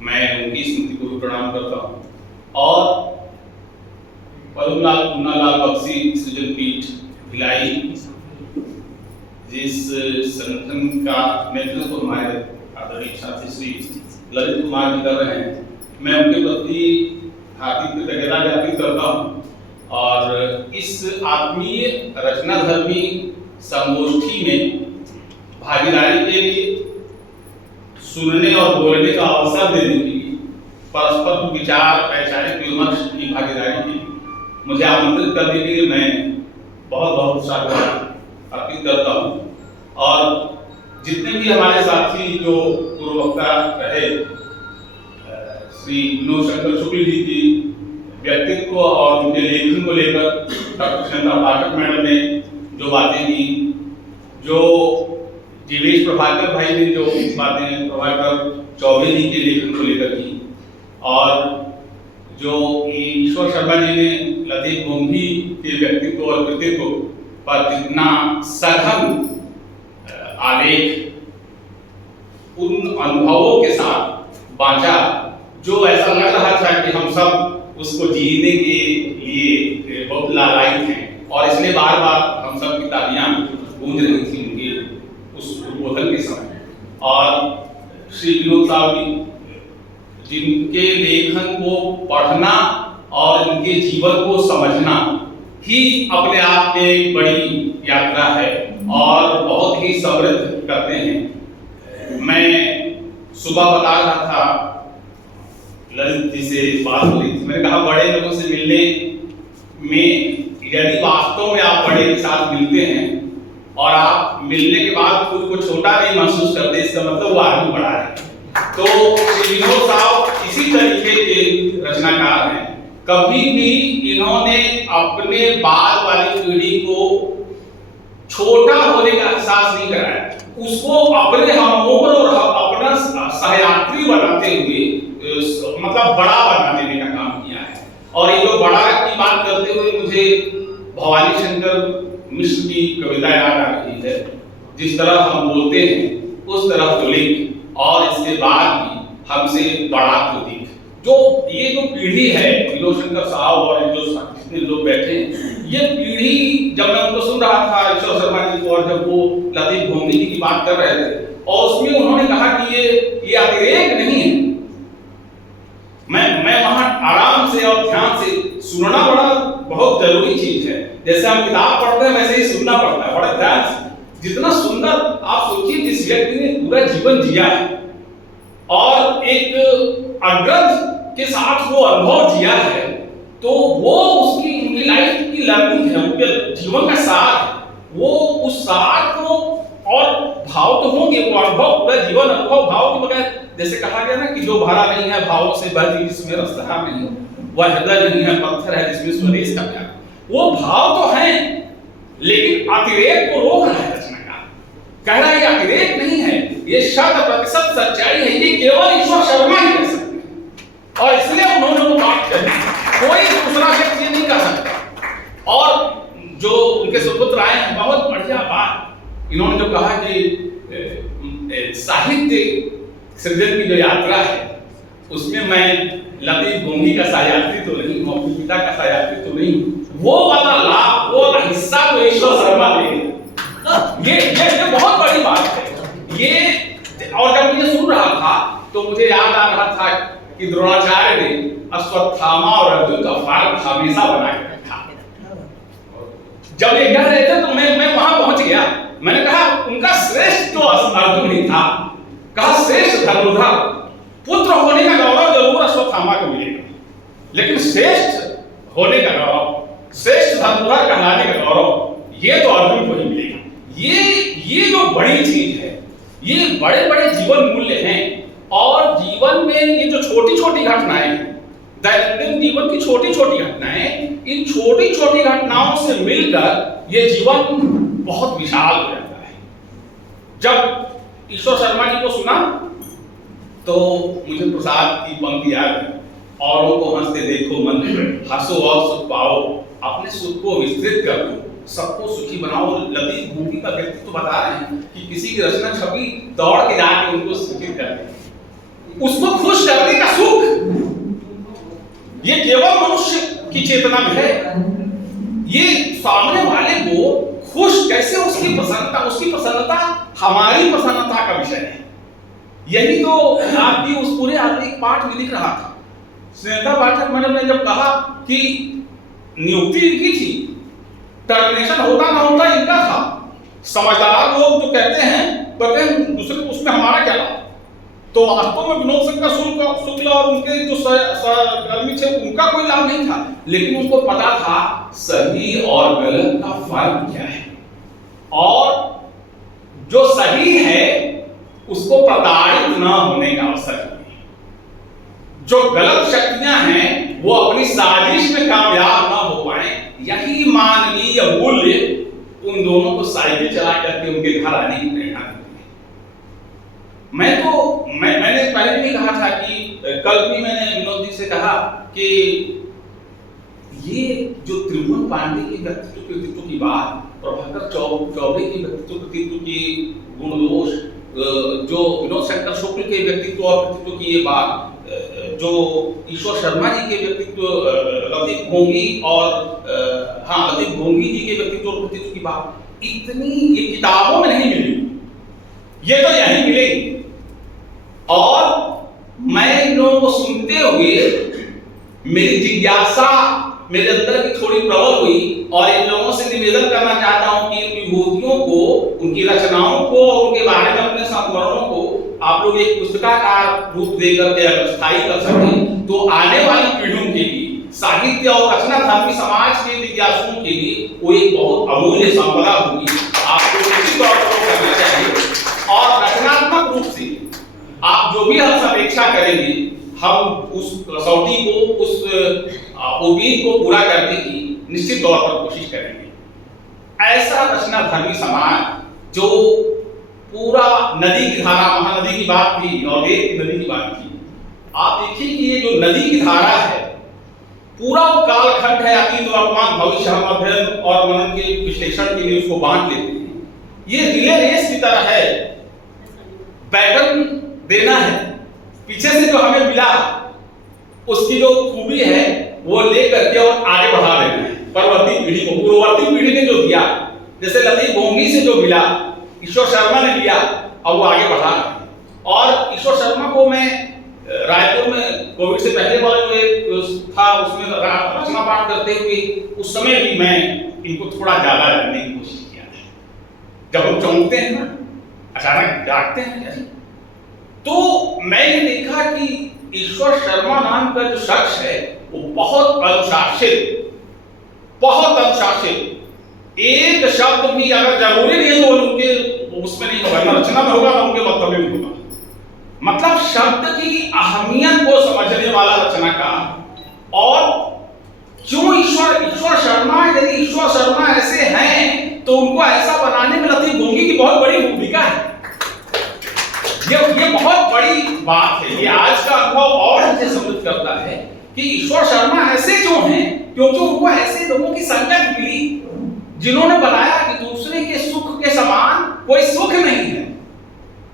मैं उनकी स्मृति को भी प्रणाम करता हूँ। और पद्मलाल पूनालाल बख्शी सृजन पीठ भिलाई, जिस संगठन का नेतृत्व हमारे आदरणीय साथी श्री ललित कुमार जी कर रहे हैं, मैं उनके प्रति हार्दिक कृतज्ञता ज्ञापित करता हूँ। और इस आत्मीय रचनाधर्मी संगोष्ठी में भागीदारी के लिए, सुनने और बोलने का अवसर देने के लिए, परस्पर विचार वैचारिक विमर्श की भागीदारी के लिए मुझे आमंत्रित करने के लिए मैं बहुत बहुत साधुवाद अर्पित करता हूँ। और जितने भी हमारे साथी जो पूर्व वक्ता रहे, श्री विनोद शंकर शुक्ल जी की व्यक्तित्व और उनके लेखन को लेकर डॉक्टर चंद्रा पाठक मैडम ने जो बातें की, जो जीवेश प्रभाकर भाई ने जो बातें प्रभाकर चौबे जी के लेखन को लेकर की, और जो ईश्वर शर्मा जी ने लतीफ गोंगी के व्यक्तित्व और कृतित्व पर जितना सघन आलेख उन अनुभवों के साथ बांटा, जो ऐसा लग रहा था कि हम सब उसको जीने के लिए बहुत लालायित हैं, और इसलिए बार बार हम सब की तालियां गूंज रही थी उनके उस उद्बोधन के समय। और श्री विनोद साहब जी, जिनके लेखन को पढ़ना और इनके जीवन को समझना ही अपने आप में एक बड़ी यात्रा है और बहुत ही समृद्ध करते हैं। मैं सुबह बता रहा था, ललित जी से बात हो रही थी, मैंने कहा बड़े लोगों से मिलने में यदि वास्तव में आप बड़े के साथ मिलते हैं और आप मिलने के बाद खुद को छोटा नहीं महसूस करते, इसका मतलब वो आदमी बड़ा है। तो श्री विनोद साहब इसी तरीके के रचनाकार हैं। कभी भी इन्होंने अपने बाद वाली पीढ़ी को छोटा होने का एहसास नहीं कराया, उसको अपने हम उम्र और अपना सहयात्री बनाते हुए मतलब बड़ा बना देने का काम किया है। और ये जो बड़ा की बात करते हुए मुझे भवानी शंकर मिश्र की कविता याद आ रही है, जिस तरह हम बोलते हैं उस तरह तो लिख, और इसके बाद भी हमसे बड़ा तो दिख। जो ये जो पीढ़ी है, विनोद शंकर साहब और जो जितने लोग बैठे हैं, ये पीढ़ी जब मैं उनको सुन रहा था, ईश्वर शर्मा जी को, और जब वो लतीफ गोंगी जी की बात कर रहे थे, और उसमें उन्होंने कहा कि ये अतिरेक नहीं है। मैं वहां आराम से और ध्यान से सुनना बहुत जरूरी चीज है। जैसे हम किताब पढ़ते हैं वैसे ही सुनना पड़ता है, बड़ा ध्यान से। जितना सुंदर आप सोचिए, जिस व्यक्ति ने पूरा जीवन जिया है और एक अग्रज के साथ वो अनुभव जिया है, तो वो उनकी लाइफ की लर्निंग है, उनके जीवन का सार है। वो उस सार को, और भाव तो होंगे, वो अनुभव, पूरा जीवन अनुभव भाव के बगैर, जैसे कहा गया ना कि जो भरा नहीं है भावों से बहती जिसमें रसधार नहीं, वह हृदय नहीं है पत्थर है जिसमें स्वदेश का प्यार। वो भाव तो है, लेकिन अतिरेक को रोक रहा है रचनाकार। कह रहा है अतिरेक नहीं है, ये 100% सच्चाई है, ये केवल ईश्वर शर्मा ही कह सकते हैं। और इसलिए उन्होंने वो बात कही, कोई दूसरा व्यक्ति नहीं कर सकता। और जो उनके सुपुत्र आए हैं, बहुत बढ़िया बात इन्होंने जो कहा कि साहित्य सृजन की जो यात्रा है, उसमें मैं लतीफ गोंगी का सहयात्री तो नहीं हूं, अपने पिता का सहयात्री तो नहीं हूं, वो वाला लाभ, वो हिस्सा तो ईश्वर शर्मा लेंगे। ये बहुत बड़ी बात है ये। और जब मैं सुन रहा था तो मुझे याद आ रहा था कि द्रोणाचार्य ने अश्वत्थामा और अर्जुन का फार्म हमेशा बना के रखा। जब ये कह रहे थे तो मैं वहां पहुंच गया। मैंने कहा उनका श्रेष्ठ तो अर्जुन ही था, कहा श्रेष्ठ धनुर्धर, पुत्र होने का गौरव जरूर अश्वत्थामा को मिलेगा, लेकिन श्रेष्ठ होने का गौरव, श्रेष्ठ धनुर्धर कहलाने का गौरव, ये तो अर्जुन को ही मिलेगा। ये जो बड़ी चीज है, ये बड़े बड़े जीवन मूल्य हैं। और जीवन में ये जो छोटी छोटी घटनाएं हैं, दैनंदिन जीवन की छोटी छोटी घटनाएं, इन छोटी छोटी घटनाओं से मिलकर ये जीवन बहुत विशाल हो जाता है। जब ईश्वर शर्मा जी को सुना तो मुझे प्रसाद की पंक्ति याद है, औरों को हंसते देखो मन, हंसो और सुख पाओ, अपने सुख को विस्तृत कर दो, सबको सुखी बनाओ। लतीफ गोंगी का व्यक्तित्व बता रहे हैं कि किसी की रचना छवि दौड़ के जाके उनको सुखित कर दे। उसको खुश करने का सुख ये केवल मनुष्य की चेतना में है। ये सामने वाले को खुश कैसे, उसकी प्रसन्नता हमारी प्रसन्नता का विषय है। यही तो आपकी उस पूरे आधुनिक पाठ में दिख रहा था। स्नेहा पाठक मैडम ने जब कहा कि नियुक्ति इनकी थी, टर्मिनेशन होता ना होता इनका था। समझदार लोग जो कहते हैं दूसरे को उसमें हमारा क्या लाभ। तो वास्तव में विनोद शंकर शुक्ल और उनके जो सहकर्मी थे उनका कोई लाभ नहीं था, लेकिन उनको पता था सही और गलत का फर्क क्या है, और जो सही है उसको प्रताड़ित न होने का अवसर है। जो गलत शक्तियां हैं वो अपनी साजिश में कामयाब ना हो पाए, यही मानवीय मूल्य उन दोनों को साइकिल चला करके उनके घर आने की प्रेरणा देती है। मैंने पहले भी कहा था कि कल भी मैंने विनोद जी से कहा कि ये जो त्रिभुवन पांडे की व्यक्तित्व की बात, प्रभाकर चौबे की व्यक्तित्व की गुण दोष, जो विनोद शंकर शुक्ल के व्यक्तित्व और व्यक्तित्व की ये बात, जो ईश्वर शर्मा जी के व्यक्तित्व, लतीफ भोंगी और लतीफ भोंगी जी के व्यक्तित्व और व्यक्तित्व की बात, इतनी ये किताबों में नहीं मिली, ये तो यहीं मिलेगी। और मैं इन लोगों को सुनते हुए मेरी जिज्ञासा मेरे अंदर भी थोड़ी प्रबल हुई, और इन लोगों से निवेदन करना चाहता हूं कि इन विभूतियों को, उनकी रचनाओं को और उनके बारे में अपने संस्मरणों को आप लोग एक पुस्तकाकार रूप देकर के अगर स्थायी कर सकें तो आने वाली पीढ़ियों के लिए, साहित्य और रचना धर्मी समाज के जिज्ञासुओं के लिए वो एक बहुत अमूल्य संपदा होगी। आपको निश्चित तौर पर करना चाहिए, और रचनात्मक रूप से आप जो भी हम अपेक्षा करेंगे, हम उस कसौटी को, उस उम्मीद को पूरा करने की निश्चित तौर पर कोशिश करेंगे। ऐसा रचना धर्मी समाज जो पूरा नदी की धारा, महानदी की बात थी और एक नदी की बात थी, आप देखिए कि ये जो नदी की धारा है पूरा वो कालखंड है, अतीत वर्तमान भविष्य हम अध्ययन और मनन के विश्लेषण के लिए उसको बांट लेते हैं। ये रिले रेस की तरह है, पैटर्न देना है, पीछे से जो हमें मिला उसकी जो खूबी है वो लेकर के और आगे बढ़ा देना है परवर्ती पीढ़ी को। पूर्ववर्ती पीढ़ी ने जो दिया, जैसे लतीफ भोंगी से जो मिला, ईश्वर शर्मा ने लिया, अब वो आगे बढ़ा। और ईश्वर शर्मा को मैं रायपुर में कोविड से पहले वाला जो एक था उसमें रचना पाठ करते हुए उस समय भी मैं इनको थोड़ा ज्यादा जानने की कोशिश किया था। जब हम चौंकते हैं ना, अचानक जागते हैं, तो मैंने देखा कि ईश्वर शर्मा नाम का जो शख्स है वो बहुत अनुशासित, एक शब्द भी अगर जरूरी नहीं है तो उनके उसमें नहीं होगा, ना रचना में होगा ना उनके वक्तव्य में होगा। मतलब शब्द की अहमियत को समझने वाला रचनाकार। और क्यों ईश्वर शर्मा, यदि ईश्वर शर्मा ऐसे हैं तो उनको ऐसा बनाने में लतीफ भोंगी की बहुत बड़ी भूमिका है। ये बहुत बड़ी बात है। ये आज का अनुभव और मुझे समझ करता है कि ईश्वर शर्मा ऐसे क्यों हैं, क्योंकि उनको ऐसे लोगों की संगत मिली जिन्होंने बताया कि दूसरे के सुख के समान कोई सुख नहीं है।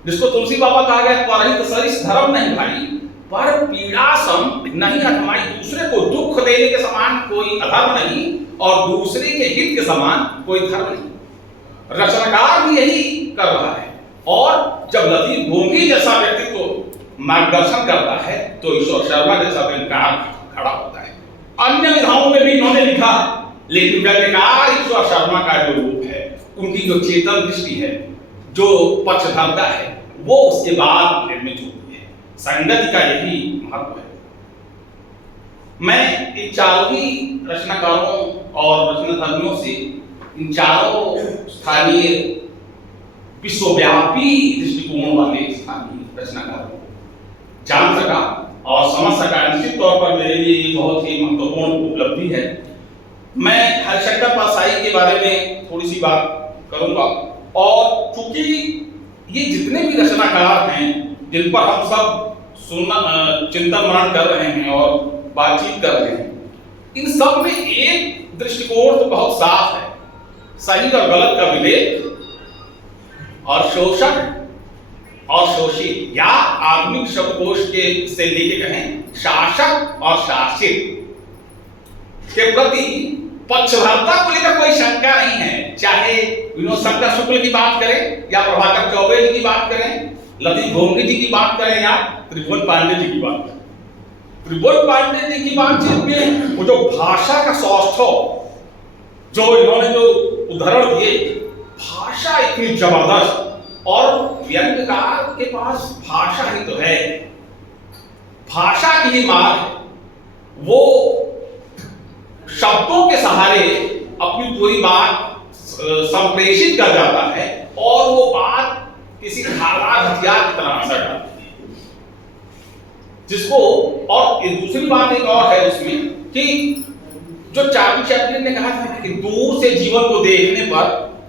जिसको तुलसी बाबा कहा गया, परहित सरिस धर्म नहीं भाई, पर पीड़ा सम नहीं अधमाई, दूसरे को दुख देने के समान कोई अधर्म नहीं और दूसरे के हित के समान कोई धर्म नहीं। रचनाकार भी यही कर रहा है। और जब लतीफ भोंगी जैसा व्यक्तित्व मार्गदर्शन करता है तो ईश्वर शर्मा जैसा व्यंग्यकार खड़ा होता है। अन्य विधाओं में भी इन्होंने लिखा, लेकिन व्यंग्यकार ईश्वर शर्मा का जो रूप है, उनकी जो चेतन दृष्टि है, जो पक्षधरता है, वो उसके बाद निर्मित होती है। संगति का यही महत्व है। मैं इन चारों ही रचनाकारों और रचनाधर्मियों से, इन चारों स्थानीय विश्वव्यापी दृष्टिकोण वाले स्थानीय रचनाकारों को जान सका और समझ सका। निश्चित तौर पर मेरे लिए बहुत ही महत्वपूर्ण उपलब्धि है। मैं हरिशंकर परसाई के बारे में थोड़ी सी बात करूंगा, और चूंकि ये जितने भी रचनाकार हैं जिन पर हम सब चिंतन मनन कर रहे हैं और बातचीत कर रहे हैं, इन सब में एक दृष्टिकोण तो बहुत साफ है, सही और गलत का विवेक और शोषण और शोषित, या आधुनिक शब्दकोश के से लेके कहें शासक और शासित के प्रति पक्षधरता को लेकर कोई शंका नहीं है। चाहे विनोद शंकर शुक्ल की बात करें या प्रभाकर चौबे जी की बात करें, लतीफ भोंगी जी की बात करें या त्रिभुवन पांडे जी की बात करें। त्रिभुवन पांडे जी की बातचीत में वो जो भाषा का सौष्ठव जो इन्होंने जो उदाहरण दिए, भाषा इतनी जबरदस्त, और व्यंग्यकार के पास भाषा ही तो है, भाषा की ही मार है। वो शब्दों के सहारे अपनी पूरी बात संप्रेषित कर जाता है और वो बात किसी धारदार हथियार की तरह असर डालती है जिसको। और दूसरी बात एक और है उसमें कि जो चार्ली चैपलिन ने कहा था कि दूर से जीवन को देखने पर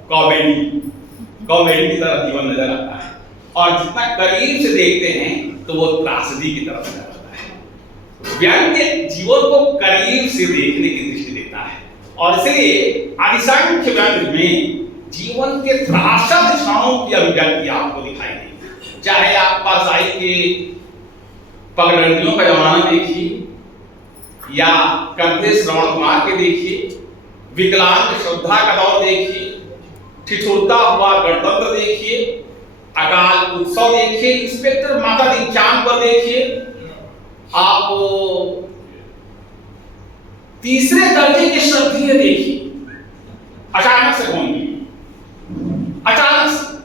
कॉमेडी की तरह जीवन नजर आता है, और जितना करीब से देखते हैं तो वो त्रासदी की तरफ नजर आता है। व्यंग्य जीवन को करीब से देखने की दृष्टि देता है, और इसलिए आदिसंख्य व्यंग्य में जीवन के त्रासद क्षणों की अभिव्यक्ति आपको दिखाई देगी। चाहे आप परसाई के पगडंडियों का जमाना देखिए, या कंधे श्रवण कुमार के देखिए, विकलांग श्रद्धा का दौर देखिए, ठिठुरता हुआ गणतंत्र देखिए, अकाल उत्सव देखिए, इंस्पेक्टर माता दी चांद पर देखिए, आप तीसरे दर्जे के श्रद्धेय देखिए। अचानक से होंगे, अचानक से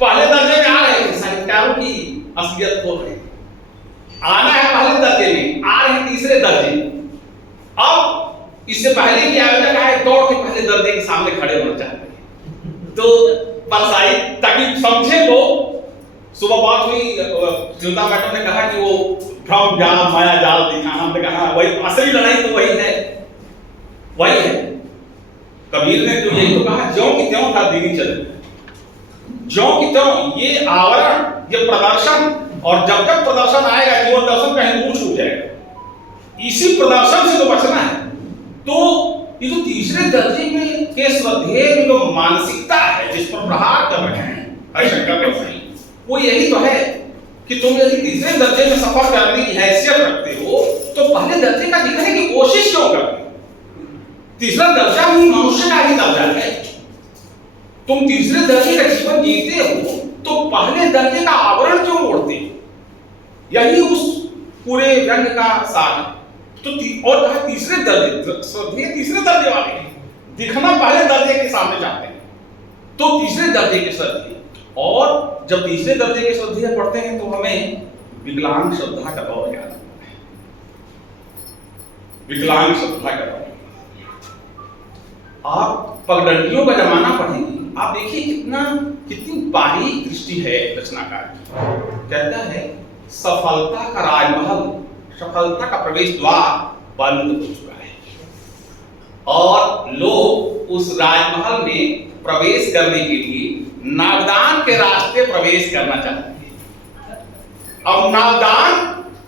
पहले दर्जे में आ रहे थे, साहित्यकारों की असलियत खो रहे, आना है पहले दर्जे में, आ रहे हैं तीसरे दर्जे। अब इससे पहले की आयोजक आए दौड़ के पहले दर्जे के सामने खड़े होना चाहते हैं, तो परसाई ताकि समझे लोग। सुबह बात हुई, चिंता मैडम ने कहा कि वो भ्रम जाल माया जाल दिखाना, हमने कहा वही असली लड़ाई तो वही है, वही है। कबीर ने तो यही तो कहा, ज्यों की त्यों था दीनी चले, ज्यों की त्यों। ये आवरण, ये प्रदर्शन, और जब जब प्रदर्शन आएगा जीवन दर्शन कहीं दूर छूट जाएगा, इसी प्रदर्शन से तो बचना है। तो ये जो तीसरे दर्जे में के श्रद्धेय में जो मानसिकता है जिस पर प्रहार कर रहे हैं हरिशंकर परसाई, वो यही तो है कि तुम यदि तीसरे दर्जे में सफर करने की हैसियत रखते हो तो पहले दर्जे का दिखने की कोशिश क्यों करते हो? तीसरा दर्जा ही मनुष्य का ही दर्जा है। तुम तीसरे दर्जे का जीवन जीते हो तो पहले दर्जे का आवरण क्यों ओढ़ते हो? यही उस पूरे व्यंग्य का सार है। तो और कहा तीसरे दर्जे, तीसरे दर्जे वाले दिखना पहले दर्जे के सामने चाहते हैं, तो तीसरे दर्जे के श्रद्धेय। और जब तीसरे दर्जे के श्रद्धेय पढ़ते हैं तो हमें विकलांग श्रद्धा का दौर याद आता है, विकलांग श्रद्धा का दौर। आप पगडंडियों का जमाना पढ़ेंगे, आप देखिए कितनी बारीक दृष्टि है रचनाकार की। कहता है सफलता का राजमहल, सफलता का प्रवेश द्वार बंद हो चुका है, और लोग उस राजमहल में प्रवेश करने के लिए नागदान के रास्ते प्रवेश करना चाहते हैं। अब नागदान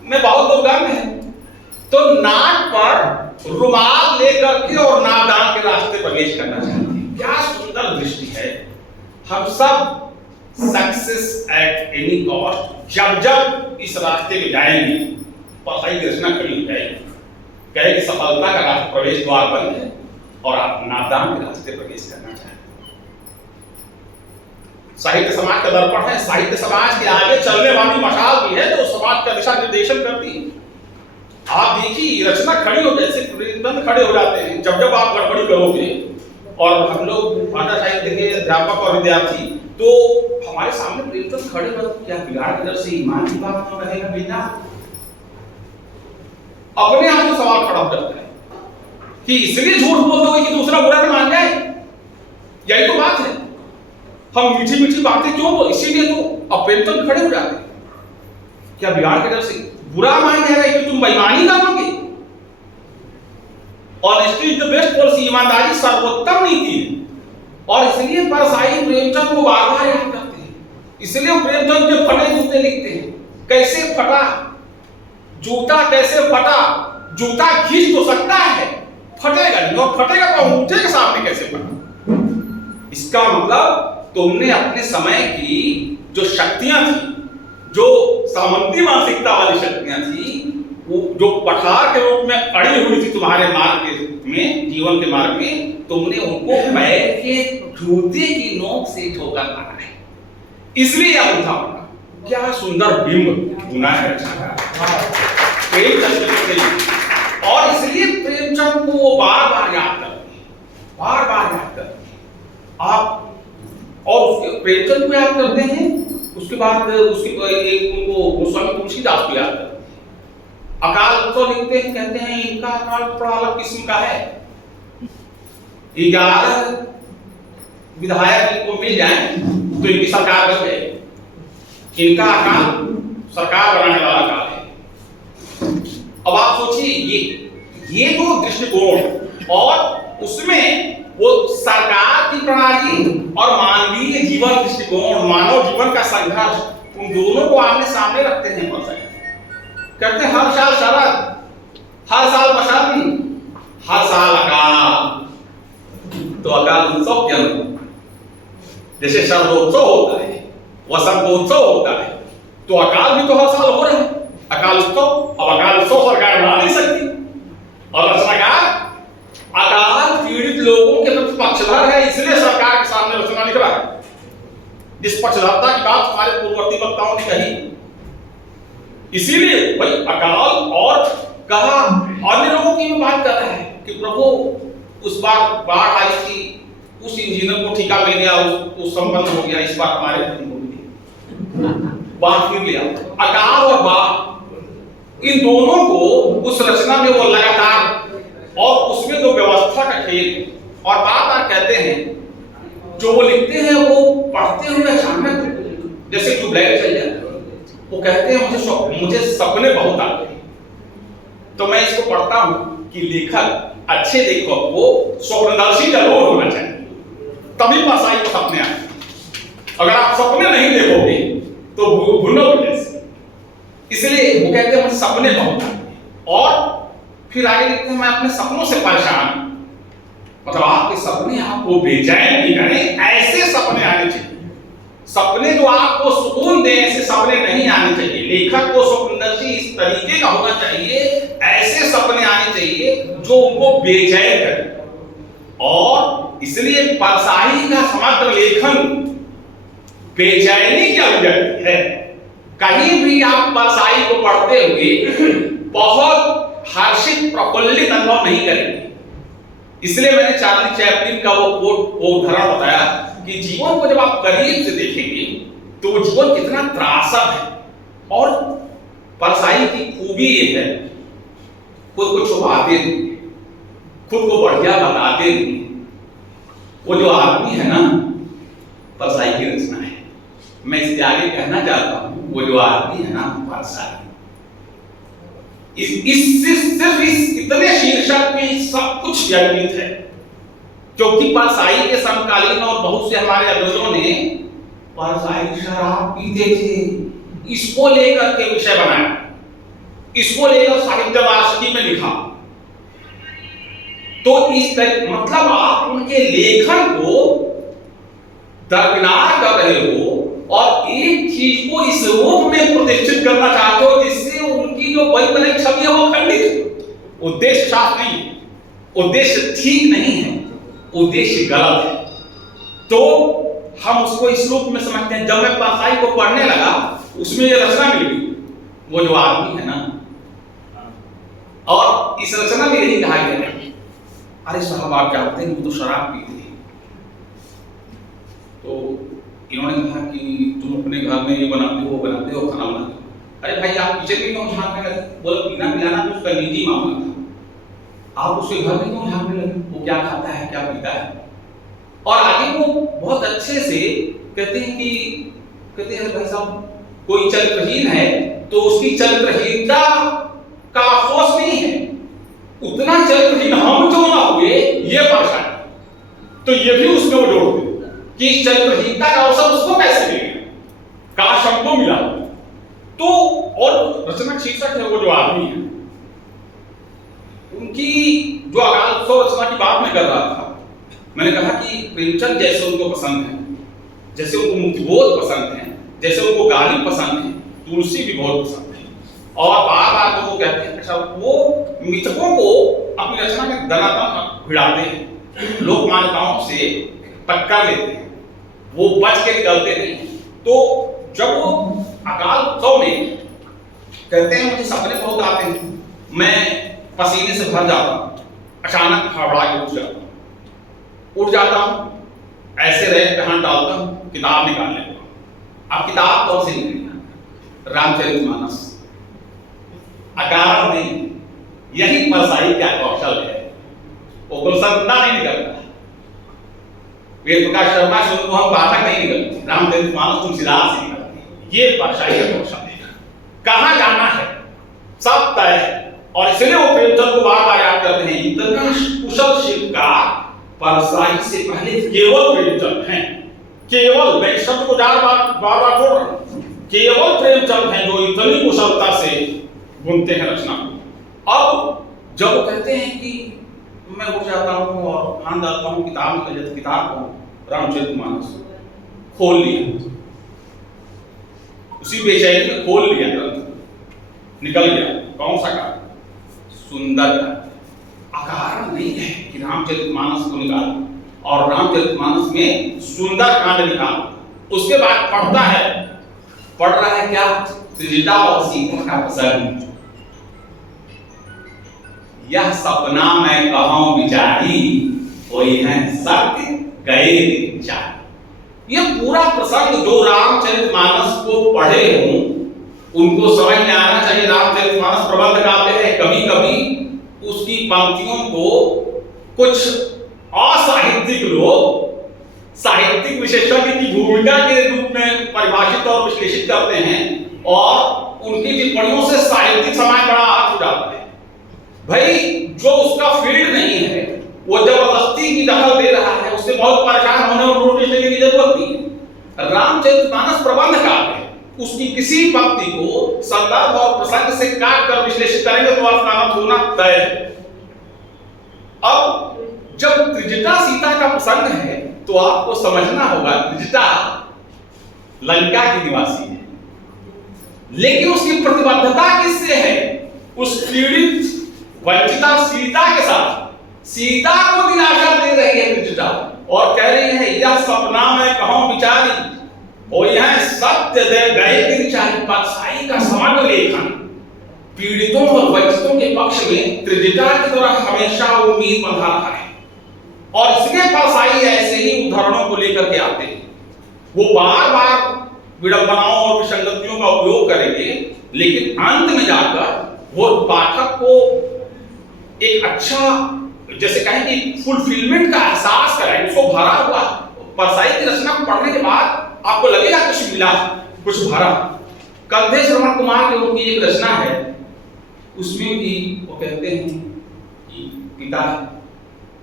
में बहुत दुर्गंध है, तो नाक पर रुमाल लेकर के और नागदान के रास्ते प्रवेश करना चाहते हैं। क्या सुंदर दृष्टि है। हम सब सक्सेस एट एनी कॉस्ट, जब जब इस रास्ते में जाएंगे परसाई की रचना खड़ी हो जाएगी, कहे कि सफलता का रास्ता प्रवेश द्वार बंद है और आप नागदान के रास्ते प्रवेश करना चाहते हैं। साहित्य समाज का दर्पण है, साहित्य समाज के आगे चलने वाली मशाल भी है जो समाज का दिशा निर्देशन करती है। आप देखिए रचना खड़ी हो, जैसे प्रेमचंद खड़े हो जाते हैं जब जब आप गड़बड़ी करोगे, और हम लोग भाषा साहित्य के अध्यापक और विद्यार्थी, तो हमारे सामने प्रेमचंद खड़े हो, क्या बिगाड़ की तरफ से ईमान की बात क्यों कहेगा बिना? अपने आप से सवाल खड़ा हो जाता है कि इसलिए झूठ बोल दोगे कि दूसरा बुरा न मान जाए। यही तो बात है, हम मीठी मीठी बातें क्यों बोल, इसीलिए तो प्रेमचंद खड़े हो जाते हैं। क्या बिगाड़ की तरफ से बुरा मान जाएगा कि तुम बेईमानी करोगे? Honesty is the best policy, ईमानदारी सर्वोत्तम नीति है। और इसलिए परसाई प्रेमचंद को बार बार याद करते हैं, इसलिए वो प्रेमचंद के फटे जूते लिखते हैं। कैसे फटा जूता, कैसे फटा जूता खींच तो सकता है, फटेगा नहीं, और फटेगा तो अंगूठे के सामने कैसे फटा? इसका मतलब तुमने अपने समय की जो शक्तियां थी जो सामंती मानसिकता वाली शक्तियां थी, वो जो पठार के रूप में अड़ी हुई थी तुम्हारे मार्ग में, जीवन के मार्ग में, तुमने उनको पैर के जूते की नोक से ठोकर मारा है, इसलिए यह उठा होगा। क्या सुंदर बिंब बुना है प्रेमचंद के, और इसलिए प्रेमचंद को वो बार बार याद करते आप, और उसके प्रेमचंद को याद करते हैं, उसके बाद उनको गोस्वामी तुलसीदास को याद करते हैं। अकाल तो लिखते हैं, कहते हैं इनका अकाल थोड़ा अलग किस्म का है। 11 विधायक इनको मिल जाए तो इनकी सरकार बन जाएगी। इनका अकाल सरकार बनाने वाला अकाल है। अब आप सोचिए ये जो दृष्टिकोण, और उसमें वो सरकार की प्रणाली और मानवीय जीवन दृष्टिकोण, मानव जीवन का संघर्ष, उन दोनों को आमने सामने रखते हैं। कहते हैं हर साल शरद, हर साल बसंत, हर साल अकाल। तो अकाल उत्सव क्या होता है? जैसे शरदोत्सव होता है, वसंतोत्सव होता है, तो अकाल भी तो हर साल हो रहा है, अकाल उत्सव। अब अकाल उत्सव सरकार बना नहीं सकती, और रचनाकार अकाल पीड़ित लोगों के प्रति पक्षधर है, इसलिए सरकार के सामने रचना लिख रहा है। जिस पक्षधरता की बात हमारे पूर्ववर्ती वक्ताओं ने कही, इसीलिए भाई अकाल, और कहा अन्य लोगों की भी बात कर रहा है कि प्रभु उस बार बाढ़ आई थी, उस इंजीनियर को ठेका मिल गया, उस संबंध हो गया, इस बार हमारे बाढ़ फिर लिया। अकाल और बाढ़, इन दोनों को उस रचना में वो लगातार, और उसमें जो व्यवस्था का खेल, और बार बार कहते हैं जो वो लिखते हैं वो पढ़ते हुए अचानक जैसे ट्यूबलाइट चल जाता है। वो कहते हैं मुझे सपने बहुत आते हैं। तो मैं इसको पढ़ता हूं कि लेखक, अच्छे लेखक को स्वप्नदर्शी जरूर होना चाहिए, तभी परसाई को सपने आए। अगर आप सपने नहीं देखोगे तो भूलोगे कैसे? इसलिए वो कहते हैं मुझे सपने बहुत आते हैं। और फिर आगे लिखते हैं मैं अपने सपनों से परेशान, मतलब आपके सपने आपको बेचैन नहीं करें, ऐसे सपने आने चाहिए। सपने जो आपको सुकून दें, ऐसे सपने नहीं आने चाहिए। लेखक को स्वप्नदर्शी इस तरीके का होना चाहिए, ऐसे सपने आने चाहिए जो उनको बेचैन करें। और इसलिए परसाई का समग्र लेखन बेचैनी की अभिव्यक्ति है। कहीं भी आप परसाई को पढ़ते हुए बहुत हर्षित प्रफुल्लित अनुभव नहीं करेंगे। इसलिए मैंने चार्ली चैपलिन का वो उदाहरण बताया कि जीवन को जब आप करीब से देखेंगे तो वो जीवन कितना त्रासद है। और परसाई की खूबी ये है, खुद को छुपाते नहीं, खुद को बढ़िया बताते नहीं। वो जो आदमी है ना, परसाई की रचना है। मैं इसके आगे कहना चाहता हूं, वो जो आदमी है ना, परसाई। सिर्फ इस इतने शीर्षक में सब कुछ व्यक्तित है, क्योंकि परसाई के समकालीन और बहुत से हमारे अग्रजों ने परसाई शराब पीते थे, इसको लेकर के विषय बनाया, इसको लेकर साहित्य वार्षिकी में लिखा। तो इस मतलब आप उनके लेखन को दरकिनार कर रहे हो और एक चीज को इस रूप में प्रतिष्ठित करना चाहते हो जिससे उनकी जो बड़ी बड़ी छवि है वो खंडित। उद्देश्य साफ नहीं है, उद्देश्य ठीक नहीं है, उद्देश्य गलत है। तो हम उसको इस रूप में समझते हैं। जब मैं परसाई को पढ़ने लगा, उसमें ये रचना मिल गई, वो जो आदमी है ना, और इस रचना में यही कहा गया है, अरे साहब आप जानते हैं वो तो शराब पीते हैं। तो इन्होंने कहा कि तुम अपने घर में ये बनाते हो, खाना बनाते हो। अरे भाई आप किचन में क्यों झांकने लगे? बोला पीना पिलाना तो उसका निजी मामला था, आप उसके घर में क्यों झांकने लगे? वो क्या खाता है, क्या पीता है? और आगे वो बहुत अच्छे से कहते हैं भाई साहब कोई चरित्रहीन है तो उसकी चरित्रहीनता का अफसोस नहीं है, उतना चरित्रहीन हम क्यों ना हुए ये परेशानी। तो ये भी उसमें वो जोड़ दे कि इस चरित्रहीनता का अवसर उसको कैसे मिलेगा, काश हमको मिला। तो और रचना शीर्षक है वो जो आदमी है, उनकी जो अकाल उत्सव रचना की बात मैं कर रहा था, मैंने कहा कि प्रेमचंद जैसे उनको पसंद है, जैसे उनको मुक्तिबोध पसंद है, जैसे उनको गाली पसंद है, तुलसी भी बहुत पसंद है। और बार बार तो वो कहते हैं, अच्छा वो मिथकों को अपनी रचना में दनादन भिड़ाते हैं, लोक मान्यताओं से टक्कर लेते हैं, वो बच के निकलते नहीं। तो जब वो अकाल उत्सव में कहते हैं मुझे सपने बहुत आते हैं, मैं पसीने से भर जाता हूँ, अचानक हड़बड़ा के उठ जाता हूँ, ऐसे रैक पे हाथ डालता हूँ, किताब निकाल लेता हूँ। अब किताब कौन सी निकली? रामचरितमानस। अकारण नहीं, यही परसाई का कौशल है, वो गुलसंदा नहीं निकलता, वेद प्रकाश शर्मा से उनको हम पाठक नहीं निकलते, रामचरितमानस तुलसीदास ही निकलती। ये परसाई का कौशल है। कहाँ जाना है सब तय है, और इसलिए वो प्रेमचंद को बार बार याद करते हैं। इतना कुशल शिल्पकार परसाई से पहले केवल प्रेमचंद हैं, केवल, मैं शब्द को बार बार जोड़ रहा हूं, केवल प्रेमचंद हैं जो इतनी कुशलता से बुनते हैं रचना को। अब जब वो कहते हैं कि मैं उठ जाता हूँ और हाथ डालता हूँ, किताब निकल जाती, किताब को रामचरितमानस खोल लिया, उसी बेचैनी में खोल लिया, ग्रंथ निकल गया। कौन सा का? सुंदर का। अकारण नहीं है कि रामचरितमानस को निकाला और रामचरितमानस में सुंदर कांड निकाला। उसके बाद पढ़ रहा है क्या? त्रिजटा और सीता का प्रसंग। यह सपना मैं कहूं विचारी, कोई है सत्य गए विचारी। यह पूरा प्रसंग जो रामचरितमानस को पढ़े हों उनको समझ में आना चाहिए। रामचरितमानस प्रबंध काव्य है, कभी कभी उसकी पंक्तियों को कुछ असाहित्यिक लोग साहित्यिक विशेषज्ञ की भूमिका के रूप में परिभाषित और विश्लेषित करते हैं और उनकी टिप्पणियों से साहित्यिक समाज बड़ा आहत हो जाता है। भाई जो उसका फील्ड नहीं है वो जबरदस्ती की दखल दे रहा है, उससे बहुत परेशान होने और नोटिस लेने की जरूरत नहीं है। रामचरितमानस प्रबंध काव्य है, उसकी किसी पंक्ति को संदर्भ और प्रसंग से काट कर विश्लेषित करेंगे तो आपका अनंत होना तय है। अब जब त्रिजटा सीता का प्रसंग है तो आपको समझना होगा त्रिजटा लंका की निवासी है, लेकिन उसकी प्रतिबद्धता किससे है? उस पीड़ित वंचिता सीता के साथ। सीता को दिलासा दे रही है त्रिजटा और कह रही है यह सपना मैं कहूं विचारी, और यह सत्य दे गए विचारी। परसाई का समग्र लेखन पीड़ितों और वंचितों के पक्ष में त्रिजटा की तरह हमेशा उम्मीद बंधा रहा है, और इसलिए परसाई ऐसे ही उदाहरणों को लेकर के आते हैं। वो बार बार विडंबनाओं और विसंगतियों का उपयोग करेंगे, लेकिन अंत में जाकर वो पाठक को एक अच्छा, जैसे कहें कि फुलफिलमेंट का एहसास कराएंगे, उसको भरा हुआ। परसाई की रचना को पढ़ने के बाद आपको लगेगा कुछ मिला, कुछ भरा। कंधे श्रवण कुमार की उनकी एक रचना है, उसमें भी वो कहते हैं कि पिता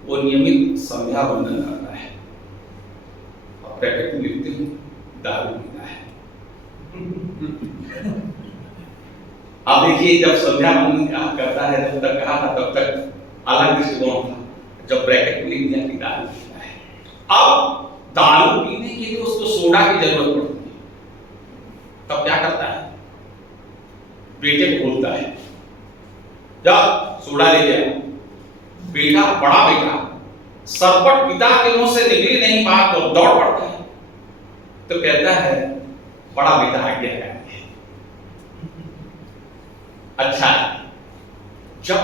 वो नियमित संध्या वंदन करता है और ब्रैकेट में लिखते हैं दारू पीता है। अब देखिए जब संध्या वंदन करता है, जब तक कहा था तब तक अलग दृष्टिकोण था, जब ब्रैकेट में लिख दिया कि दारू पीता है। अब दारू पीने के लिए उसको सोडा की जरूरत पड़ती है, तब क्या करता है? बेटे को बोलता है जा सोडा ले गया। बेटा, बड़ा बेटा सरपट पिता के मुंह से निकली नहीं बात और दौड़ पड़ता है, तो कहता है बड़ा बेटा आज्ञा है। अच्छा, जब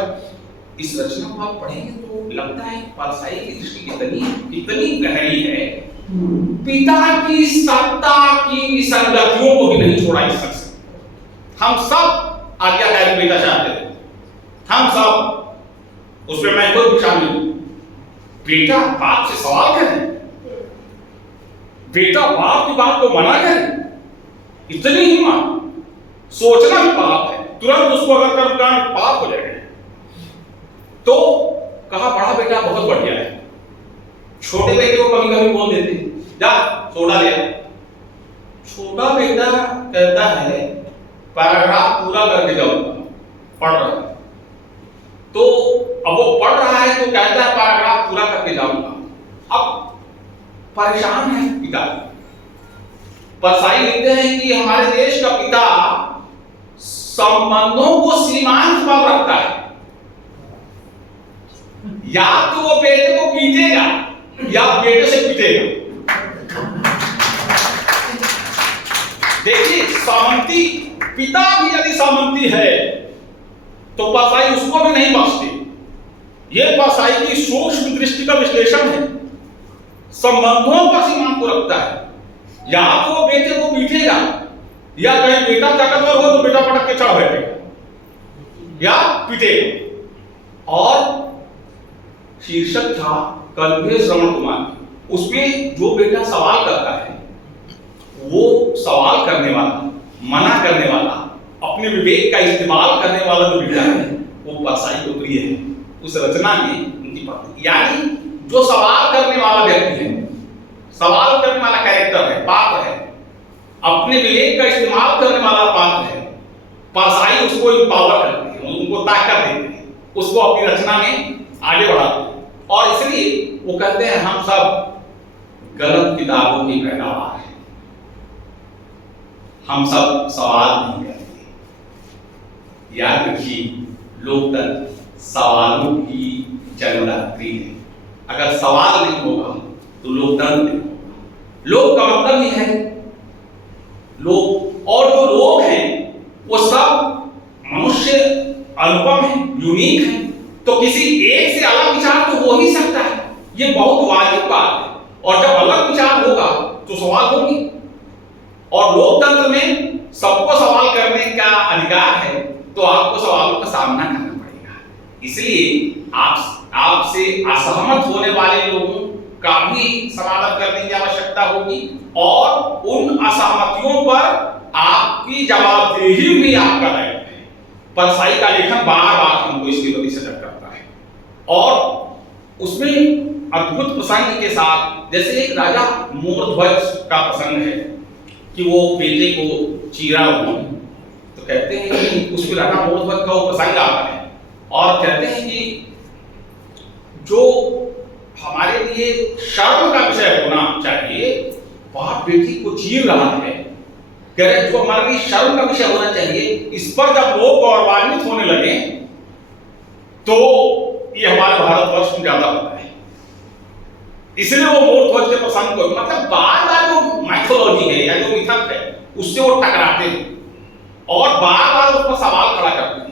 इस रचना को आप पढ़ेंगे तो लगता है परसाई की दृष्टि कितनी गहरी है। पिता की सत्ता की विसंगतियों को भी नहीं छोड़ा इस शख्स ने। हम सब आज्ञाकारी बेटा चाहते थे, हम सब, उसमें मैं खुद भी शामिल हूं। बेटा बाप से सवाल करें, बेटा बाप की बात को मना करे, इतनी हिम्मत, सोचना भी पाप है। तुरंत उसको अगर कर्मकांड पाप हो जाएगा। तो कहा बड़ा बेटा बहुत बढ़िया है। छोटे बेटे को कभी कभी बोल देते जा सोडा ले आ। छोटा बेटा कहता है पैराग्राफ पूरा करके जाऊंगा, पढ़ रहा है। तो अब वो पढ़ रहा है तो कहता है पैराग्राफ पूरा करके जाऊंगा। अब परेशान है पिता। परसाई लिखते हैं कि हमारे देश का पिता संबंधों को सीमांत पर रखता है। या तो वो बेटे को पीटेगा या बेटे से पीटेगा। देखिए, सामंती पिता भी यदि सामंती है तो परसाई उसको भी नहीं बख्शते। यह परसाई की सूक्ष्म दृष्टि का विश्लेषण है। संबंधों पर सीमा को रखता है। या तो वो बेटे को पीटेगा या कहीं बेटा ताकतवर हो तो बेटा पटक के चढ़ बैठेगा या पीटेगा। और शीर्षक था कल्पे श्रवण कुमार। उसमें जो बेटा सवाल करता है, वो सवाल करने वाला, मना करने वाला, अपने विवेक का इस्तेमाल करने वाला जो बेटा है, वो परसाई को प्रिय है। उस रचना में उनकी पत्नी, यानी जो सवाल करने वाला व्यक्ति है, सवाल करने वाला कैरेक्टर है, पात्र है, अपने विवेक का इस्तेमाल करने वाला पात्र है, परसाई उसको एम्पावर करते हैं, उनको ताकत देते हैं, उसको अपनी रचना में आगे बढ़ाते हैं। और इसलिए वो कहते हैं हम सब गलत किताबों की पैदावार है, हम सब सवाल नहीं करते। याद रखिए, लोकतंत्र सवालों की जन्मदात्री है। अगर सवाल नहीं होगा तो लोकतंत्र नहीं होगा। लोक का मतलब ही है लोग, और जो लोग हैं वो सब मनुष्य अनुपम है, यूनिक है, तो किसी एक से अलग विचार तो हो ही सकता है। ये बहुत वाजिब बात है। और जब अलग विचार होगा तो सवाल होंगे। और लोकतंत्र में सबको सवाल करने का अधिकार है, तो आपको सवालों का सामना करना पड़ेगा। इसलिए आपसे असहमत होने वाले लोगों का भी समाधान करने की आवश्यकता होगी, और उन असहमतियों पर आपकी जवाबदेही भी आपका दायित्व है। परसाई का लेखन बार बार हमको इसके प्रति सजग करता है। और उसमें अद्भुत प्रसंग के साथ, जैसे एक राजा मोरध्वज का प्रसंग है कि वो बेटे को चीरा उन्होंने, तो कहते हैं कि उसमें राजा मोरध्वज का वो प्रसंग आता है और कहते हैं कि जो हमारे लिए शर्म का विषय होना चाहिए, बाप बेटी को चीर रहा है, कह रहे जो हमारे लिए शर्म का विषय होना चाहिए, इस पर जब लोग गौरवान्वित होने लगे तो ये हमारे भारतवर्ष में ज्यादा होता है। इसलिए वो मोरध्वज के प्रसंग को, मतलब बार बार जो माइथोलॉजी है या जो मिथक है, उससे वो टकराते हैं और बार बार उस पर सवाल खड़ा करते हैं।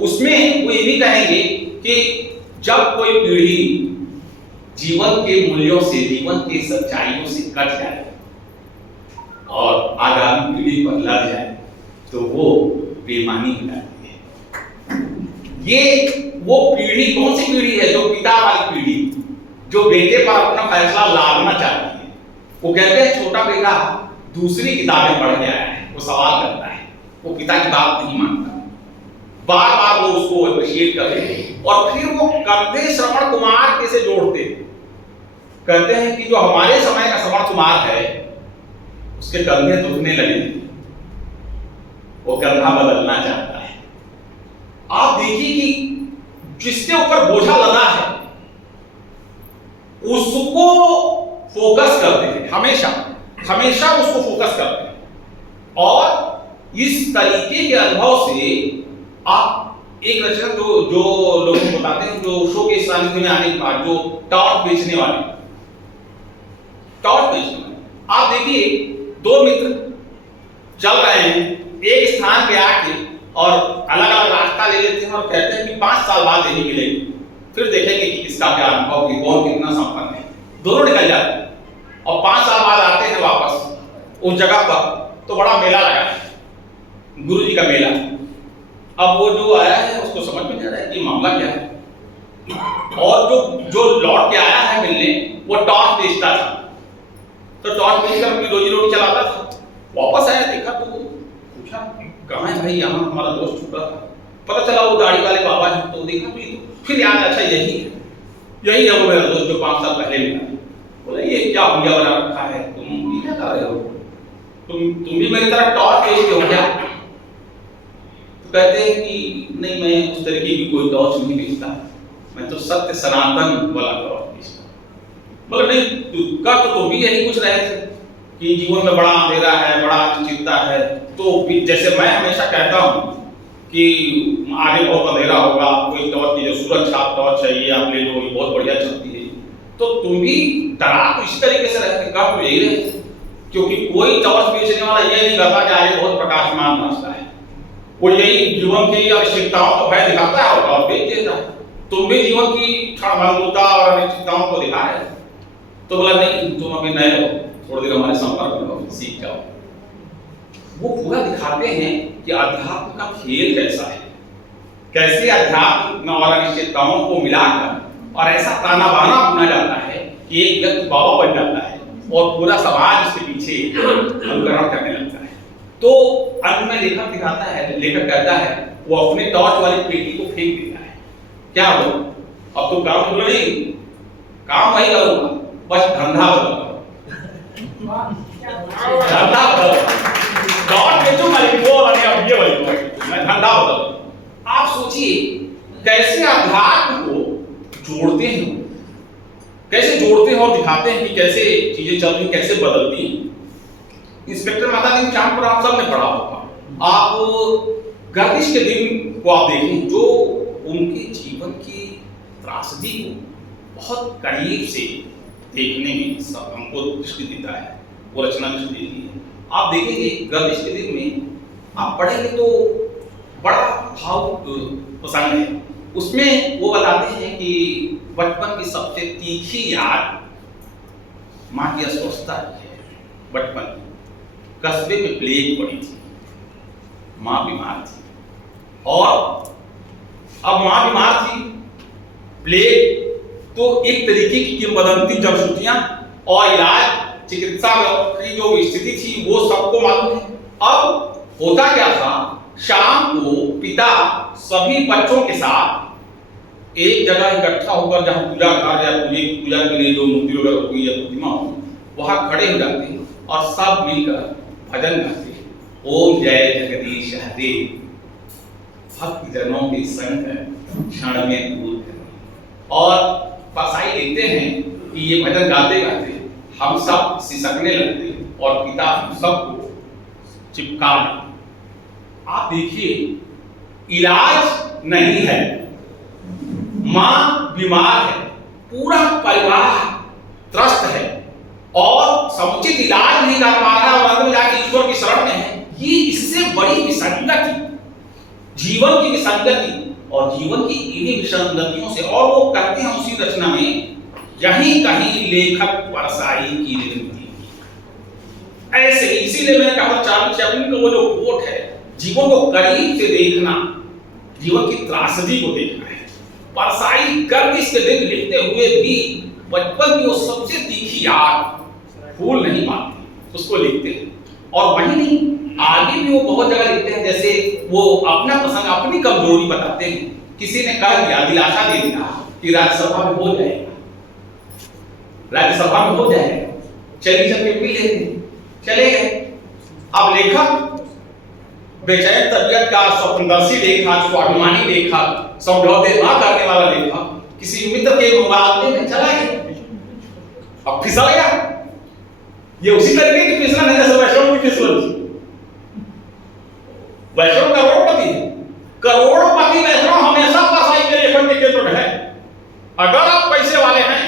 उसमें वो ये भी कहेंगे कि जब कोई पीढ़ी जीवन के मूल्यों से, जीवन के सच्चाइयों से कट जाए और आगामी पीढ़ी पर लग जाए तो वो बेईमानी हो जाती है। ये वो पीढ़ी कौन सी पीढ़ी है? जो पिता वाली पीढ़ी, जो बेटे पर अपना फैसला लादना चाहती है। वो कहते हैं छोटा बेटा दूसरी किताबें पढ़ के आया है, वो सवाल करता है, वो पिता की बात नहीं मानता, बार बार वो उसको अप्रिशिएट करते हैं। और फिर वो कंधे श्रवण कुमार के से जोड़ते हैं। कहते हैं कि जो हमारे समय का श्रवण कुमार है, उसके कंधे दुखने लगे, वो कंधा बदलना चाहता है। आप देखिए कि जिसके ऊपर बोझा लगा है उसको फोकस करते हैं, हमेशा हमेशा उसको फोकस करते हैं। और इस तरीके के अनुभव से आप एक रचना जो लोग बताते हैं, जो शो के सानिध्य में आने के बाद जो टॉर्च बेचने वाले, आप देखिए दो मित्र चल रहे हैं एक स्थान पे आके और अलग अलग रास्ता ले लेते हैं और कहते हैं कि 5 साल बाद यही मिलेगी, फिर देखेंगे कि किसका क्या अनुभव, कि कौन कितना संपन्न है। दोनों निकल जाते हैं और 5 साल बाद आते हैं वापस उस जगह पर, तो बड़ा मेला लगा है, गुरु जी का मेला। अब वो जो आया है उसको समझ में नहीं आ रहा है कि मामला क्या है। और जो लौट के आया है मिलने, वो टॉर्च बेचता था, तो टॉर्च बेचकर अपनी रोजी रोटी चलाता था। वापस आया, देखा तो पूछा कहाँ है भाई, यहाँ हमारा दोस्त छूटा था। पता चला वो दाढ़ी वाले बाबा है, तो देखा तो फिर याद, अच्छा यही है वो मेरा दोस्त जो 5 साल पहले मिला। बोले ये क्या हुलिया बना रखा है, तुम क्या कर रहे हो, तुम भी मेरी तरह टॉर्च बेचते हो क्या? तो कहते हैं कि नहीं, मैं उस तरीके की कोई टॉर्च नहीं बेचता, मैं तो सत्य सनातन वाला टॉर्च बेचता। बोले नहीं, तुम भी यही कुछ रहे थे कि जीवन में बड़ा अंधेरा है, बड़ा चिंता है, तो जैसे मैं हमेशा कहता हूँ कि आगे बहुत अंधेरा होगा, कोई टॉर्च की जो सूरज छाप टॉर्च है ये आप ले लो, ये बहुत बढ़िया चलती है, तो तुम भी डरा तो इस तरीके से रहते का तो यही रहे, क्योंकि कोई टॉर्च बेचने वाला ये नहीं कहता कि आगे बहुत प्रकाशमान रास्ता है, कोई यही जीवन की अनिश्चितताओं को भय दिखाता है और टॉर्च बेच देता है। तुम भी जीवन की क्षणभंगुरता और अनिश्चितताओं को दिखा रहे, तो बोला नहीं तुम अभी नए हो, थोड़ी देर हमारे संपर्क में रहो, सीख जाओ। वो पूरा दिखाते हैं कि अध्यात्म का खेल कैसा है, कैसे अध्यात्म और अनिश्चितताओं को मिलाकर और ऐसा ताना बाना बुना जाता है कि एक व्यक्ति बाबा बन जाता है और पूरा समाज उसके पीछे अनुकरण करने लगता है। तो अंत में लेखक दिखाता है, लेखक कहता है वो अपने टॉर्च वाली पेटी को फेंक देता है। क्या हो, अब तुम काम बोलो नहीं, काम वही करूंगा, बस धंधा बदलो, धंधा बदलो, टॉर्च बेचूंगा लेकिन वो वाले अब ये वाली मैं धंधा बदलो। आप सोचिए कैसे अध्यात्म को जोड़ते हैं, कैसे जोड़ते हैं और दिखाते हैं कि कैसे चीजें चल रही, कैसे बदलती हैं। इंस्पेक्टर माताजी चांदपुर आप सबने पढ़ा होगा, आप गर्दिश के दिन को आप देखें, जो उनके जीवन की त्रासदी को बहुत करीब से देखने में सब हमको दृष्टि देता है, वो रचना दृष्टि देती है। आप देखेंगे गर्दिश के दिन में आप पढ़ेंगे तो बड़ा भावुक प्रसंग है। उसमें वो बताते हैं कि बचपन की सबसे तीखी याद माँ की अस्वस्थता है। बचपन कस्बे में प्लेग पड़ी थी, माँ बीमार थी, और अब माँ बीमार थी, प्लेग तो एक तरीके की किंवदंती जड़ीबूटियां और इलाज चिकित्सा की जो स्थिति थी वो सबको मालूम है। अब होता क्या था, शाम को पिता सभी बच्चों के साथ एक जगह इकट्ठा होकर, जहां पूजा घर या पूजा के लिए जो मूर्ति वगैरह होगी या प्रतिमा होगी, वहां खड़े हो जाते हैं और सब मिलकर भजन गाते हैं, ओम जय जगदीश हरे, भक्त जनों के संग क्षण में दूर करें। और बसाई लेते हैं कि ये भजन गाते गाते हम सब सिसकने लगते और पिता हम सबको चिपका देते। आप देखिए इलाज नहीं है, मां बीमार है, पूरा परिवार त्रस्त है और समुचित इलाज नहीं कर पा रहा और अंदर जाके ईश्वर की शरण में है। ये इससे बड़ी विसंगति, जीवन की विसंगति और जीवन की इन्हीं विसंगतियों से, और वो कहते हैं उसी रचना में, यहीं कहीं लेखक परसाई की निवृत्ति। ऐसे इसीलिए मैंने कहा चार्ली चैपलिन का वो जो कोट है, जीवन को करीब से देखना, जीवन की त्रासदी को देखना है। परसाई गर्दिश के दिन लिखते हुए भी बचपन की वो सबसे तीखी याद भूल नहीं पाते, उसको लिखते हैं। और वही नहीं, आगे भी वो बहुत जगह लिखते हैं, जैसे वो अपना प्रसंग, अपनी कमजोरी बताते हैं। किसी ने कह दिया, दिलासा दे दिया कि राज्यसभा में हो जाएगा, राज्यसभा में हो जाएगा, चलिए चल के मिल लेते, चले गए। अब लेखक बेचैन तबियत का स्वप्नदर्शी लेखक, स्वाभिमानी लेखक, समझौते ना करने वाला लेखक किसी मित्र के मुकाबले में चला गया, अब फिसल गया। ये उसी तरीके की फिसलन है जैसे वैष्णव की फिसलन थी। वैष्णव करोड़पति है, करोड़पति वैष्णव हमेशा परसाई के लेखन के केंद्र में है। अगर आप पैसे वाले हैं,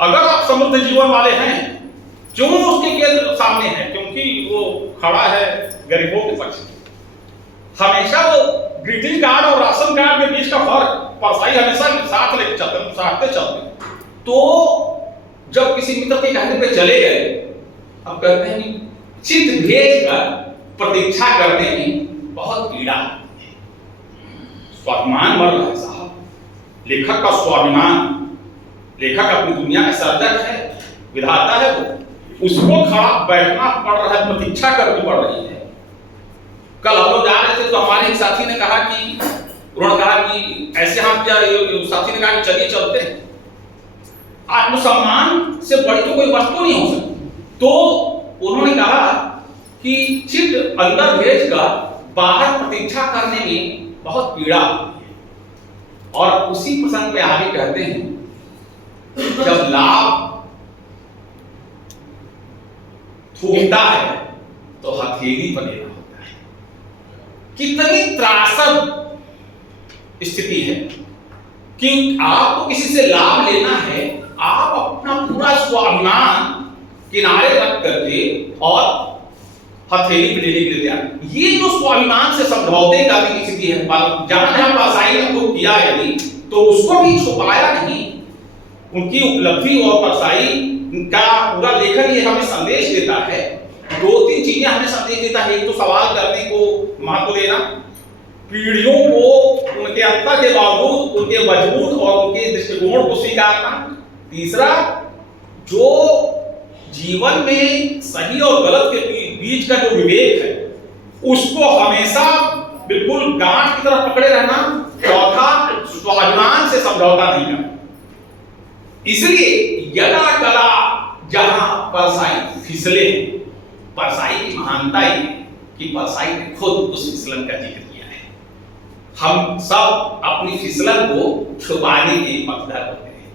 अगर आप समृद्ध जीवन वाले हैं, क्यों उसके केंद्र सामने है? क्योंकि वो खड़ा है गरीबों के पक्ष में। हमेशा वो ग्रीटिंग कार्ड और राशन कार्ड के बीच का फर्क परसाई हमेशा साथ लेके चलते, साथ चलते। तो जब किसी मित्र के कहने पे चले गए, अब कहते हैं कि चित्त भेज कर प्रतीक्षा करने में बहुत पीड़ा, स्वाभिमान मर रहा है साहब। लेखक का स्वाभिमान, लेखक अपनी दुनिया का सर्जक है, विधाता है, वो उसको खड़ा बैठना पड़ रहा है, प्रतीक्षा करनी पड़ रही है। कल हम लोग जा रहे थे तो हमारे एक साथी ने कहा कि, उन्होंने कहा कि ऐसे हम क्या, साथी ने कहा कि चलिए चलते हैं, आत्मसम्मान से बड़ी तो कोई वस्तु नहीं हो सकती। तो उन्होंने कहा कि चित्त अंदर भेजकर बाहर प्रतीक्षा करने में बहुत पीड़ा होती है। और उसी प्रसंग में आगे कहते हैं, जब लाभ थूकता है तो हथेली पर लेना होता है। कितनी त्रासद स्थिति है कि आपको किसी से लाभ लेना है, आप अपना पूरा स्वाभिमान किनारे रख करके और हथेली पे लेने के लिए तैयार। ये जो स्वाभिमान से समझौते का भी स्थिति है, जहां जहां परसाई ने उनको किया यदि तो उसको भी छुपाया नहीं। उनकी उपलब्धि और परसाई का पूरा लेखन ये हमें संदेश देता है। दो तीन चीजें हमें संदेश देता है। एक तो सवाल करने को महत्व देना, पीढ़ियों को उनके अंतर के बावजूद उनके वजूद और उनके दृष्टिकोण को स्वीकारना। तीसरा, जो जीवन में सही और गलत के बीच का जो विवेक है उसको हमेशा बिल्कुल गांठ की तरह पकड़े रहना। चौथा, स्वाभिमान से समझौता नहीं करना। इसलिए यदा कदा जहां परसाई फिसले, परसाई की महानता ही कि परसाई ने खुद उस फिसलन का जिक्र किया है। हम सब अपनी फिसलन को छुपाने के पक्षधर होते हैं।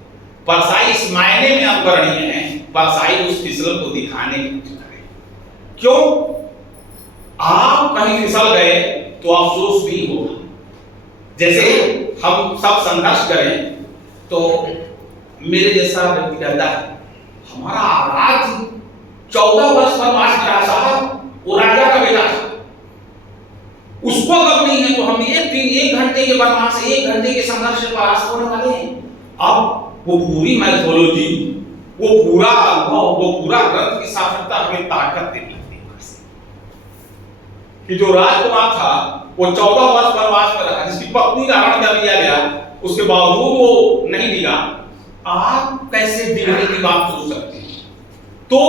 परसाई इस मायने में अनुकरणीय है, परसाई उस फिसलन को दिखाने की कोशिश करें। क्यों? आप कहीं फिसल गए तो अफसोस भी होगा। जैसे हम सब संघर्ष करें तो मेरे जैसा व्यक्ति कहता है, हमारा आराध्य 14 वर्ष वनवास में रहा साहब, वो राजा का बेटा था, उसको गम नहीं है तो हम एक घंटे के वनवास से 1 घंटे के संघर्ष से परास्त होने वाले हैं। अब वो पूरी मैथोलॉजी, वो पूरा अनुभव, वो पूरा ग्रंथ की सार्थकता हमें ताकत देने लगती है कि जो राजकुमार था वो 14 वर्ष वनवास में रहा, जिसकी पत्नी का हरण कर लिया गया, उसके बावजूद वो नहीं डिगा। आप कैसे डिगने की बात सोच सकते हैं? तो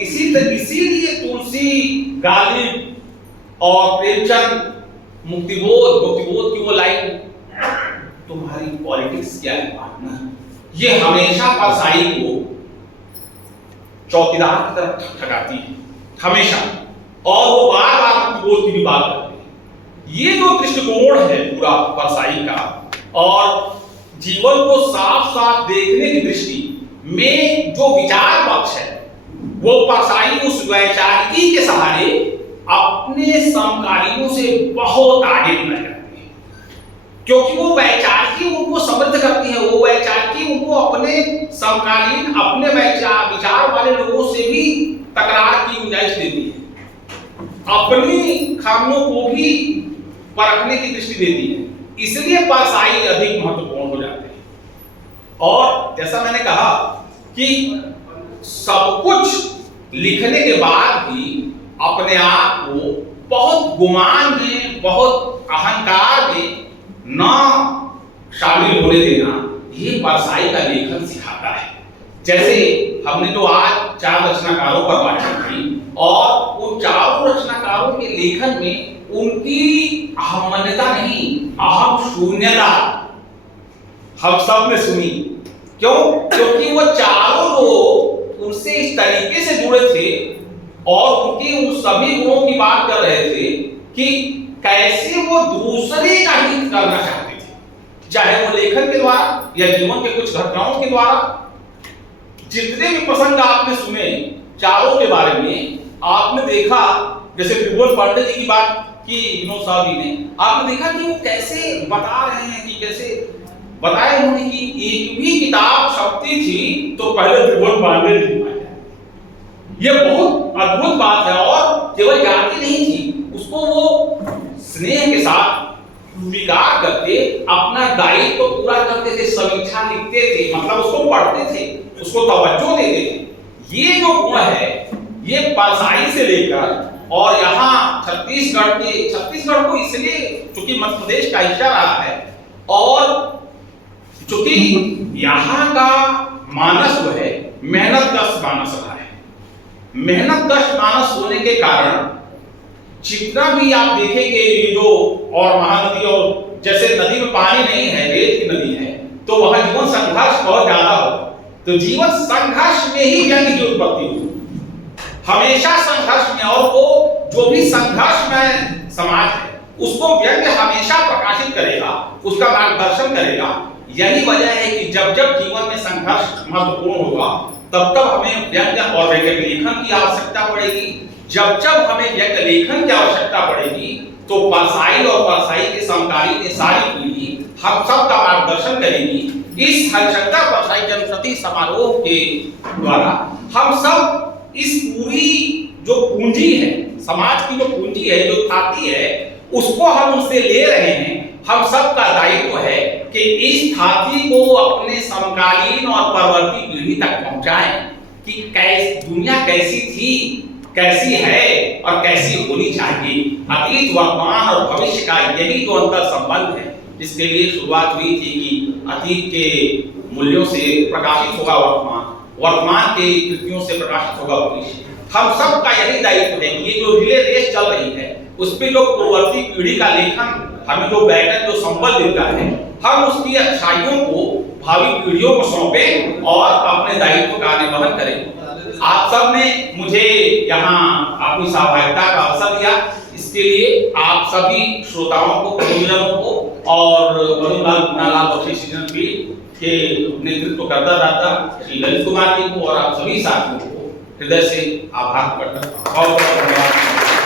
इसीलिए तुलसी, गालिब और प्रेमचंद मुक्तिबोध की वो लाइन, तुम्हारी पॉलिटिक्स क्या है पार्टनर, ये हमेशा परसाई को चौकीदार की तरफ ठगाती है हमेशा, और वो बार बार मुक्तिबोध की भी बात करते हैं। ये जो दृष्टिकोण है पूरा परसाई का, और जीवन को साफ साफ देखने की दृष्टि में जो विचार पक्ष है, वो परसाई उस वैचारिकी के सहारे अपने समकालीनों से बहुत आगे निकल जाते हैं। क्योंकि वो वैचारिकी उनको समृद्ध करती है, वो वैचारिकी उनको अपने समकालीन, अपने विचार वाले लोगों से भी तकरार की गुंजाइश देती है, अपनी खामियों को भी परखने की दृष्टि देती है। इसलिए परसाई अधिक महत्वपूर्ण हो जाते हैं। और जैसा मैंने कहा कि सब कुछ लिखने के बाद भी अपने आप को बहुत गुमान में, बहुत अहंकार में न शामिल होने देना, ये परसाई का लेखन सिखाता है। जैसे हमने तो आज 4 रचनाकारों पर बातचीत की, और उन चारों रचनाकारों के लेखन में उनकी अहमन्यता नहीं, अहम शून्यता हम सब ने सुनी। क्यों? क्योंकि वो चारों लोग उनसे इस तरीके से जुड़े थे और उनके उन सभी गुणों की बात कर रहे थे कि कैसे वो दूसरे का हित करना चाहते थे, चाहे वो लेखन के द्वारा या जीवन के कुछ घटनाओं के द्वारा। जितने भी प्रसंग आपने सुने चारों के बारे में, आपने देखा, जैसे त्रिभुवन पांडे जी की बात की विनोद साहब जी ने, आपने देखा कि वो कैसे बता रहे हैं, कि कैसे बताया उन्होंने कि एक भी किताब छपती थी तो पहले त्रिभुवन पांडे जी ने। ये बहुत अद्भुत बात है। और केवल जानती नहीं थी, उसको वो स्नेह के साथ स्वीकार करके अपना दायित्व तो पूरा करते थे, समीक्षा लिखते थे, मतलब उसको पढ़ते थे, उसको तवज्जो देते थे। ये जो गुण है, ये परसाई से लेकर और यहाँ छत्तीसगढ़ को इसलिए चूंकि मध्य प्रदेश का हिस्सा रहा है, और चूंकि यहाँ का मानस जो है मेहनत कश मानस रहा है। मेहनत कश मानस होने के कारण जितना भी आप देखेंगे ये जो और महानदी, और जैसे नदी में पानी नहीं है, रेत की नदी है, तो वहां जीवन संघर्ष बहुत ज्यादा होगा। तो जीवन संघर्ष में ही व्यंग्य की उत्पत्ति हुई, हमेशा संघर्ष में। और वो जो भी संघर्ष में समाज है उसको व्यंग्य हमेशा प्रकाशित करेगा, उसका मार्गदर्शन करेगा। यही वजह है कि जब जब जीवन में संघर्ष महत्वपूर्ण होगा, तब तब हमें व्यंग्य और वैज्ञानिक लेखन की आवश्यकता पड़ेगी। जब जब हमें यज्ञ लेखन की आवश्यकता पड़ेगी तो परसाई और परसाई के समकालीन ये सारी पीढ़ी हम सब का मार्गदर्शन करेगी। इस हरिशंकर परसाई जन्मशती समारोह के द्वारा हम सब इस पूरी जो पूंजी है, समाज की जो पूंजी है, जो थाती है, उसको हम उनसे ले रहे हैं। हम सब का दायित्व है कि इस थाती को अपने समकालीन और परवर्ती पीढ़ी तक पहुंचाएं कि दुनिया कैसी थी, कैसी है और कैसी होनी चाहिए। अतीत, वर्तमान और भविष्य का यही तो अंतर संबंध है, जिसके लिए शुरुआत हुई थी कि अतीत के मूल्यों से प्रकाशित होगा वर्तमान, वर्तमान के कृतियों से प्रकाशित होगा भविष्य। हम सब का यही दायित्व है कि ये जो रिले रेस चल रही है उस पे जो पूर्ववर्ती पीढ़ी का लेखन हमें जो बैटन जो संबल देता है, हम उसकी अच्छाइयों को भावी पीढ़ियों को सौंपें और अपने दायित्व का निर्वहन करें। आप सब ने मुझे यहाँ अपनी सहभागिता का अवसर दिया, इसके लिए आप सभी श्रोताओं को, परिजनों को और मधुलाल बख्शी सृजन पीठ के नेतृत्व करता दाता श्री ललित कुमार जी को और आप सभी साथियों को हृदय से आभार प्रकट करता हूं। बहुत बहुत धन्यवाद।